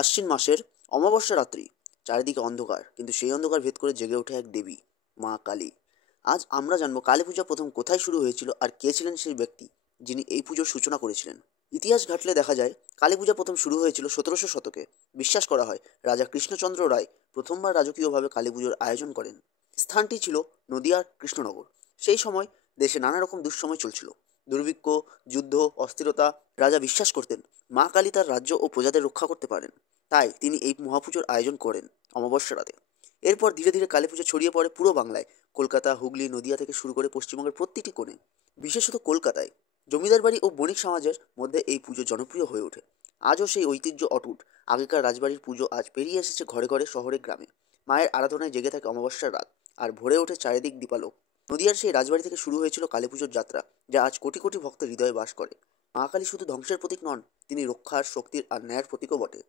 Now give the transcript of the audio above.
আশ্বিন মাসের অমাবস্যা রাত্রি, চারিদিকে অন্ধকার, কিন্তু সেই অন্ধকার ভেদ করে জেগে ওঠে এক দেবী, মা কালী। আজ আমরা জানবো কালী পূজা প্রথম কোথায় শুরু হয়েছিল আর কে ছিলেন সেই ব্যক্তি যিনি এই পুজোর সূচনা করেছিলেন। ইতিহাস ঘাটলে দেখা যায় কালী পূজা প্রথম শুরু হয়েছিল 1700 শতকে। বিশ্বাস করা হয় রাজা কৃষ্ণচন্দ্র রায় প্রথমবার রাজকীয়ভাবে কালী পুজোর আয়োজন করেন। স্থানটি ছিল নদিয়ার কৃষ্ণনগর। সেই সময় দেশে নানা রকম দুঃসময় চলছিল, দুর্ভিক্ষ, যুদ্ধ, অস্থিরতা। রাজা বিশ্বাস করতেন মা কালী তার রাজ্য ও প্রজাদের রক্ষা করতে পারেন, তাই তিনি এই মহাপুজোর আয়োজন করেন অমাবস্যা রাতে। এরপর ধীরে ধীরে কালী পুজো ছড়িয়ে পড়ে পুরো বাংলায়। কলকাতা, হুগলি, নদিয়া থেকে শুরু করে পশ্চিমবঙ্গের প্রতিটি কোণে, বিশেষত কলকাতায় জমিদার বাড়ি ও বণিক সমাজের মধ্যে এই পুজো জনপ্রিয় হয়ে ওঠে। আজও সেই ঐতিহ্য অটুট। আগেকার রাজবাড়ির পুজো আজ পেরিয়ে এসেছে ঘরে ঘরে, শহরে, গ্রামে। মায়ের আরাধনায় জেগে থাকে অমাবস্যার রাত, আর ভরে ওঠে চারিদিক দীপালোক। নদিয়ার সেই রাজবাড়ি থেকে শুরু হয়েছিল কালী পুজোর যাত্রা, যা আজ কোটি কোটি ভক্তের হৃদয়ে বাস করে। মা কালী শুধু ধ্বংসের প্রতীক নন, তিনি রক্ষার, শক্তির আর ন্যায়ের প্রতীকও বটে।